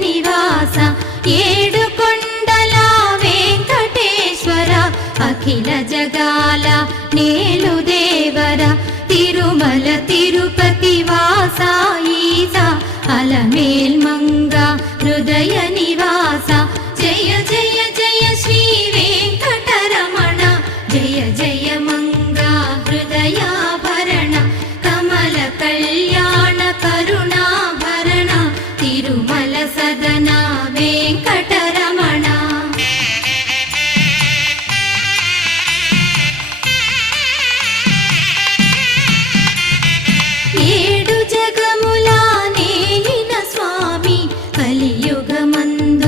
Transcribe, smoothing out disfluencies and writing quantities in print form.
నివాస ఏడు కొండల వెంకటేశ్వర అఖిల జగాల నేలు దేవర తిరుమల తిరుపతి వాస ఈస అలమేల్ మంగ హృదయ నివాస జయ జయ జయ శ్రీ వెంకటరమణ జయ జయ మంగ హృదయాభరణ కమల కళ్యాణ కరుణాభరణ తిరుమల సదన వెంకటరమణ ఏడు జగముల నేలిన స్వామి కలియుగమందు